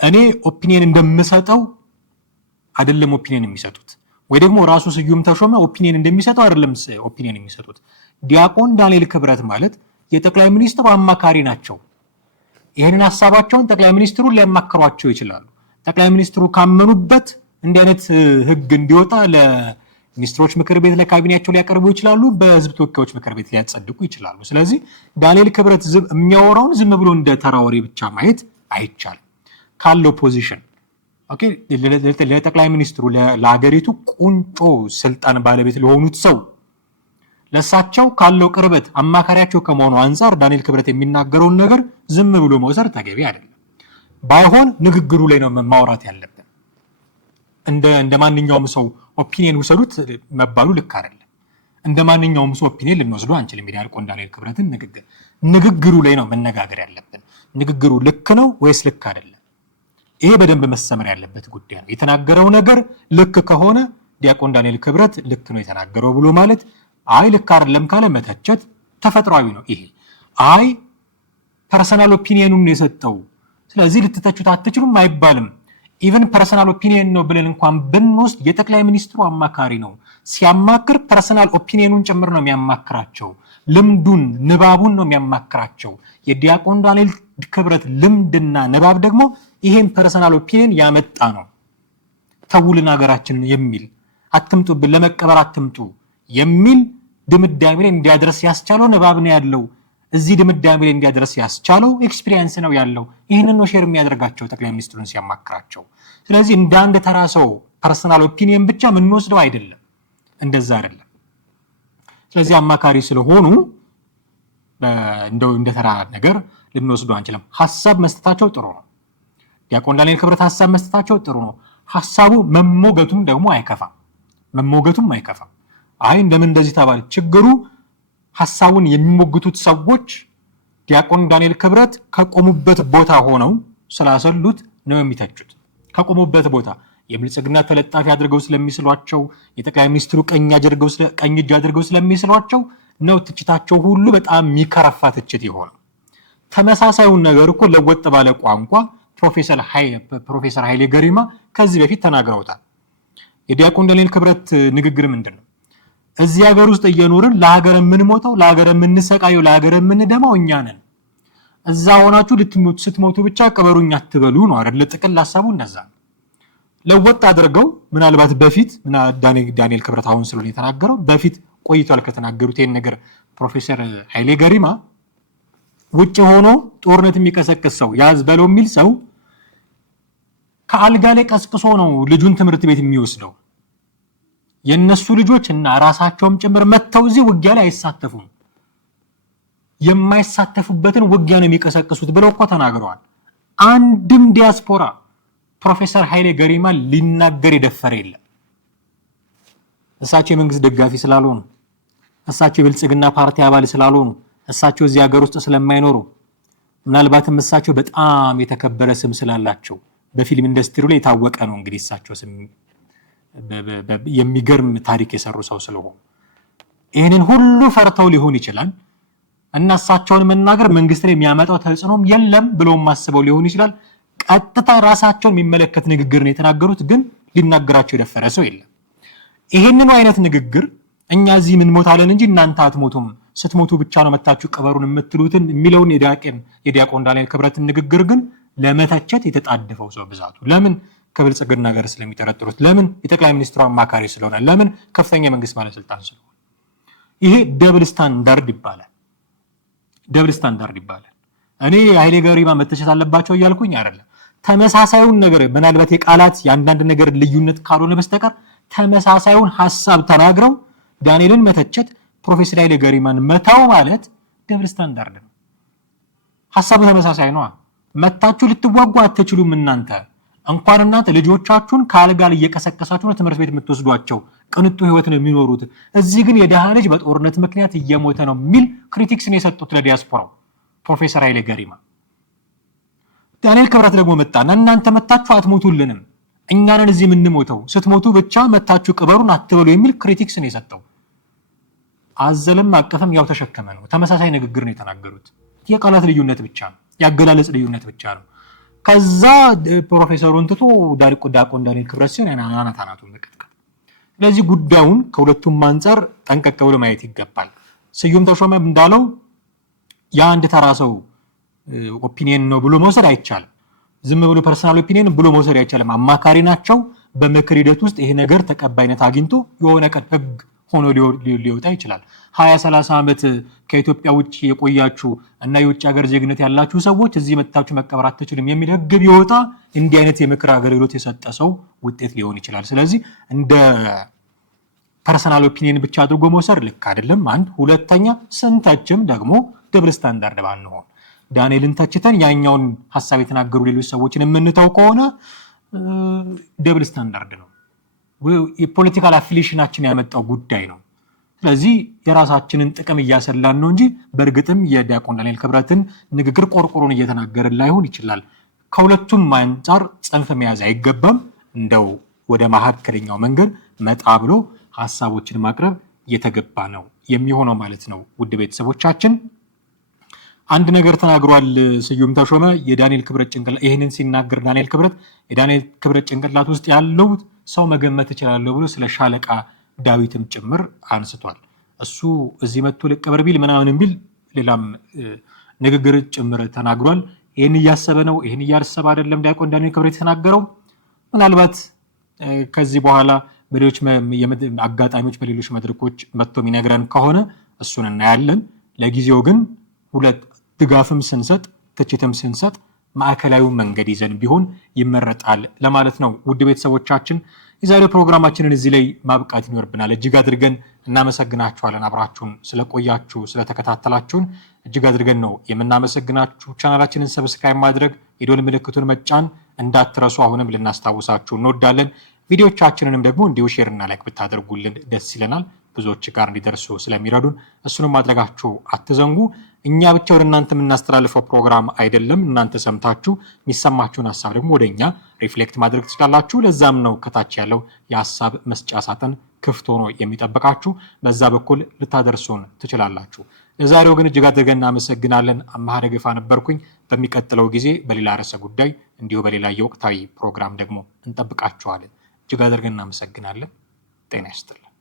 እኔ ኦፒኒየን እንደምሰጠው አይደለም ኦፒኒየን የሚሰጡት፣ ወይ ደግሞ ራሱ ስዩም ተሾመ ኦፒኒየን እንደሚሰጠው አይደለም ኦፒኒየን የሚሰጡት። ዲያቆን ዳንኤል ክብረት ማለት የጠቅላይ ሚኒስትሩ አማካሪ ናቸው። ይሄንን ሐሳባቸውን ጠቅላይ ሚኒስትሩን ሊያማክሯቸው ይችላሉ። ጠቅላይ ሚኒስትሩ ካመኑበት እንዲህ አይነት ህግ እንዲወጣ ለሚኒስትሮች ምክር ቤት ለካቢኔያቸው ሊያቀርቡ ይችላሉ። በህዝብ ተወካዮች ምክር ቤት ሊያጸድቁ ይችላሉ። ስለዚህ ዳንኤል ክብረት የሚያወራውን ዝም ብሎ እንደ ተራ ወሬ ብቻ ማየት አይቻልም። ካለው ፖዚሽን ኦኬ፣ ለጠቅላይ ሚኒስትሩ ለሀገሪቱ ቁንጮ ስልጣን ባለቤት ለሆኑት ሰው ለሳቸው ካለው ቅርበት አማካሪያቸው ከመሆኑ አንፃር ዳንኤል ክብረት የሚናገረውን ነገር ዝም ብሎ መውሰድ ተገቢ አይደለም። ባይሆን ንግግሩ ላይ ነው ማውራት ያለብን። እንደ ማንኛውም ሰው ኦፒኒየን ውሰዱት መባሉ ልክ አይደለም። እንደ ማንኛውም ሰው ኦፒኒየን ልንወስዱ አንችልም። ዲያቆን ዳንኤል ክብረትን ንግግሩ ላይ ነው መነጋገር ያለብን። ንግግሩ ልክ ነው ወይስ ልክ አይደለም? ይሄ በደንብ መሰመር ያለበት ጉዳይ ነው። የተናገረው ነገር ልክ ከሆነ ዲያቆን ዳንኤል ክብረት ልክ ነው የተናገረው ብሎ ማለት፣ አይ ልክ አይደለም ካለ መተቸት ተፈጥሯዊ ነው። ይሄ አይ ፐርሰናል ኦፒኒየኑን የሰጠው ስለዚህ ልትተቹት አትችሉም አይባልም። ኢቭን ፐርሰናል ኦፒኒየን ነው ብለን እንኳን ብንወስድ የጠቅላይ ሚኒስትሩ አማካሪ ነው። ሲያማክር ፐርሰናል ኦፒኒየኑን ጭምር ነው የሚያማክራቸው። ልምዱን ንባቡን ነው የሚያማክራቸው። የዲያቆን ዳንኤል ክብረት ልምድና ንባብ ደግሞ ይሄን ፐርሰናል ኦፒኒየን ያመጣ ነው። ተውልን ሀገራችንን የሚል አትምጡብን፣ ለመቀበር አትምጡ የሚል ድምዳሜ ላይ እንዲያደርስ ያስቻለው ንባብ ነው ያለው። እዚህ ድምዳሜ ላይ እንዲያደርስ ያስቻለው ኤክስፒሪየንስ ነው ያለው። ይህንን ነው ሼር የሚያደርጋቸው ጠቅላይ ሚኒስትሩን ሲያማክራቸው። ስለዚህ እንደ አንድ ተራ ሰው ፐርሰናል ኦፒኒየን ብቻ የምንወስደው አይደለም፣ እንደዛ አይደለም። ስለዚህ አማካሪ ስለሆኑ እንደ ተራ ነገር ልንወስደው አንችልም። ሐሳብ መስጠታቸው ጥሩ ነው። ዲያቆን ዳንኤል ክብረት ሐሳብ መስጠታቸው ጥሩ ነው። ሐሳቡ መሞገቱም ደግሞ አይከፋም። አይ እንደምን እንደዚህ ተባለ። ችግሩ ሐሳቡን የሚሞግቱት ሰዎች ዲያቆን ዳንኤል ክብረት ከቆሙበት ቦታ ሆነው ስላሰሉት ነው የሚተቹት። ከቆሙበት ቦታ የብልጽግና ተለጣፊ አድርገው ስለሚስሏቸው፣ የጠቅላይ ሚኒስትሩ ቀኝ እጅ አድርገው ስለሚስሏቸው ነው ትችታቸው ሁሉ በጣም የሚከረፋ ትችት ይሆናል። ተመሳሳዩን ነገር እኮ ለወጥ ባለ ቋንቋ ፕሮፌሰር ኃይሌ ገሪማ ከዚህ በፊት ተናግረውታል። የዲያቆን ዳንኤል ክብረት ንግግር ምንድን ነው? እዚህ ሀገር ውስጥ እየኖርን ለሀገር የምንሞተው ለሀገር የምንሰቃየው ለሀገር የምንደማው እኛ ነን። እዛ ሆናችሁ ስትሞቱ ብቻ ቅበሩኝ አትበሉ ነው አይደል? ጥቅል ሐሳቡ እንደዛ ነው። ለወጥ አድርገው ምናልባት በፊት ዳንኤል ክብረት አሁን ስለሆነ የተናገረው በፊት ቆይቷል ከተናገሩት ይሄን ነገር ፕሮፌሰር ኃይሌ ገሪማ ውጭ ሆኖ ጦርነት የሚቀሰቅስ ሰው ያዝ በለው የሚል ሰው ከአልጋ ላይ ቀስቅሶ ነው ልጁን ትምህርት ቤት የሚወስደው። የነሱ ልጆች እና ራሳቸውም ጭምር መተው እዚህ ውጊያ ላይ አይሳተፉም። የማይሳተፉበትን ውጊያ ነው የሚቀሰቅሱት ብለው እኮ ተናግረዋል። አንድም ዲያስፖራ ፕሮፌሰር ኃይሌ ገሪማ ሊናገር የደፈረ የለም። እሳቸው የመንግስት ደጋፊ ስላልሆኑ፣ እሳቸው የብልጽግና ፓርቲ አባል ስላልሆኑ፣ እሳቸው እዚህ ሀገር ውስጥ ስለማይኖሩ፣ ምናልባትም እሳቸው በጣም የተከበረ ስም ስላላቸው በፊልም ኢንዱስትሪ ላይ የታወቀ ነው እንግዲህ እሳቸው ስም የሚገርም ታሪክ የሰሩ ሰው ስለሆኑ ይህንን ሁሉ ፈርተው ሊሆን ይችላል እና እሳቸውን መናገር መንግስት ላይ የሚያመጣው ተጽዕኖም የለም ብለው ማስበው ሊሆን ይችላል። ቀጥታ ራሳቸውን የሚመለከት ንግግር ነው የተናገሩት፣ ግን ሊናገራቸው የደፈረ ሰው የለም። ይሄንኑ አይነት ንግግር እኛ እዚህ ምን ሞታለን እንጂ እናንተ አትሞቱም፣ ስትሞቱ ብቻ ነው መታችሁ ቀበሩን የምትሉትን የሚለውን የዲያቆን ዳንኤል ክብረትን ንግግር ግን ለመተቸት የተጣደፈው ሰው ብዛቱ ለምን? ከብልጽግና ጋር ስለሚጠረጥሩት፣ ለምን? የጠቅላይ ሚኒስትሩ አማካሪ ስለሆነ፣ ለምን? ከፍተኛ የመንግስት ባለስልጣን ስለሆነ። ይሄ ደብል ስታንዳርድ ይባላል። ደብል ስታንዳርድ ይባላል። እኔ ኃይሌ ገሪማ መተቸት አለባቸው እያልኩኝ አይደለም። ተመሳሳዩን ነገር ምናልባት የቃላት የአንዳንድ ነገር ልዩነት ካልሆነ በስተቀር ተመሳሳዩን ሀሳብ ተናግረው ዳንኤልን መተቸት፣ ፕሮፌሰር ኃይሌ ገሪማን መታው ማለት ደብል ስታንዳርድ ነው። ሀሳቡ ተመሳሳይ ነው። መታችሁ ልትዋጉ አትችሉም። እናንተ እንኳን እናንተ ልጆቻችሁን ከአልጋ ላይ እየቀሰቀሳችሁ ነው ትምህርት ቤት የምትወስዷቸው፣ ቅንጡ ህይወት ነው የሚኖሩት። እዚህ ግን የደሃ ልጅ በጦርነት ምክንያት እየሞተ ነው የሚል ክሪቲክስ ነው የሰጡት ለዲያስፖራው ፕሮፌሰር ኃይሌ ገሪማ። ዳንኤል ክብረት ደግሞ መጣና እናንተ መታችሁ አትሞቱልንም፣ እኛንን እዚህ የምንሞተው፣ ስትሞቱ ብቻ መታችሁ ቅበሩን አትበሉ የሚል ክሪቲክስ ነው የሰጠው። አዘለም አቀፈም ያው ተሸከመ ነው። ተመሳሳይ ንግግር ነው የተናገሩት። የቃላት ልዩነት ብቻ ነው፣ ያገላለጽ ልዩነት ብቻ ነው። ከዛ ፕሮፌሰሩን ትቶ ዲያቆን ዳንኤል ክብረት ሲሆን አናታናቱን መቀጥቀጥ። ስለዚህ ጉዳዩን ከሁለቱም አንጻር ጠንቀቅ ብሎ ማየት ይገባል። ስዩም ተሾመ እንዳለው የአንድ ተራ ሰው ኦፒኒየን ነው ብሎ መውሰድ አይቻልም። ዝም ብሎ ፐርሰናል ኦፒኒየን ብሎ መውሰድ አይቻልም። አማካሪ ናቸው። በምክር ሂደት ውስጥ ይሄ ነገር ተቀባይነት አግኝቶ የሆነ ቀን ህግ ሆኖ ሊወጣ ይችላል። 20-30 ዓመት ከኢትዮጵያ ውጭ የቆያችሁ እና የውጭ ሀገር ዜግነት ያላችሁ ሰዎች እዚህ መጥታችሁ መቀበር አትችሉም የሚል ህግ ቢወጣ እንዲህ አይነት የምክር አገልግሎት የሰጠ ሰው ውጤት ሊሆን ይችላል። ስለዚህ እንደ ፐርሰናል ኦፒኒየን ብቻ አድርጎ መውሰድ ልክ አይደለም። አንድ ሁለተኛ፣ ስንተችም ደግሞ ደብል ስታንዳርድ ባንሆን፣ ዳንኤልን ተችተን ያኛውን ሀሳብ የተናገሩ ሌሎች ሰዎችን የምንተው ከሆነ ደብል ስታንዳርድ ነው። የፖለቲካል አፊሊሽናችን ያመጣው ጉዳይ ነው። ስለዚህ የራሳችንን ጥቅም እያሰላን ነው እንጂ በእርግጥም የዲያቆን ዳንኤል ክብረትን ንግግር ቆርቆሮን እየተናገርን ላይሆን ይችላል። ከሁለቱም አንጻር ጽንፍ መያዝ አይገባም። እንደው ወደ መካከለኛው መንገድ መጣ ብሎ ሀሳቦችን ማቅረብ የተገባ ነው የሚሆነው ማለት ነው። ውድ ቤተሰቦቻችን አንድ ነገር ተናግሯል ስዩም ተሾመ። የዳንኤል ክብረት ጭንቅላት ይህንን ሲናገር ዳንኤል ክብረት የዳንኤል ክብረት ጭንቅላት ውስጥ ያለው ሰው መገመት እችላለሁ ብሎ ስለ ሻለቃ ዳዊትም ጭምር አንስቷል። እሱ እዚህ መጥቶ ልቀበር ቢል ምናምን ቢል ሌላም ንግግር ጭምር ተናግሯል። ይህን እያሰበ ነው፣ ይህን እያሰበ አይደለም ዲያቆን ዳንኤል ክብረት የተናገረው። ምናልባት ከዚህ በኋላ በሌሎች አጋጣሚዎች በሌሎች መድረኮች መጥቶ የሚነግረን ከሆነ እሱን እናያለን። ለጊዜው ግን ሁለት ድጋፍም ስንሰጥ ትችትም ስንሰጥ ማዕከላዊ መንገድ ይዘን ቢሆን ይመረጣል ለማለት ነው። ውድ ቤተሰቦቻችን የዛሬው ፕሮግራማችንን እዚህ ላይ ማብቃት ይኖርብናል። እጅግ አድርገን እናመሰግናችኋለን። አብራችሁን ስለቆያችሁ ስለተከታተላችሁን እጅግ አድርገን ነው የምናመሰግናችሁ። ቻናላችንን ሰብስክራይብ ማድረግ የደወል ምልክቱን መጫን እንዳትረሱ አሁንም ልናስታውሳችሁ እንወዳለን። ቪዲዮቻችንንም ደግሞ እንዲሁ ሼር እና ላይክ ብታደርጉልን ደስ ይለናል፣ ብዙዎች ጋር እንዲደርሱ ስለሚረዱን እሱንም ማድረጋችሁ አትዘንጉ። እኛ ብቻ ወደ እናንተ የምናስተላልፈው ፕሮግራም አይደለም። እናንተ ሰምታችሁ የሚሰማችሁን ሀሳብ ደግሞ ወደ እኛ ሪፍሌክት ማድረግ ትችላላችሁ። ለዛም ነው ከታች ያለው የሀሳብ መስጫ ሳጥን ክፍት ሆኖ የሚጠብቃችሁ። በዛ በኩል ልታደርሱን ትችላላችሁ። ለዛሬው ግን እጅግ አድርገን እናመሰግናለን። አማሃ ደገፋ ነበርኩኝ። በሚቀጥለው ጊዜ በሌላ ርዕሰ ጉዳይ እንዲሁ በሌላ የወቅታዊ ፕሮግራም ደግሞ እንጠብቃችኋለን። እጅግ አድርገን እናመሰግናለን። ጤና ይስጥልን።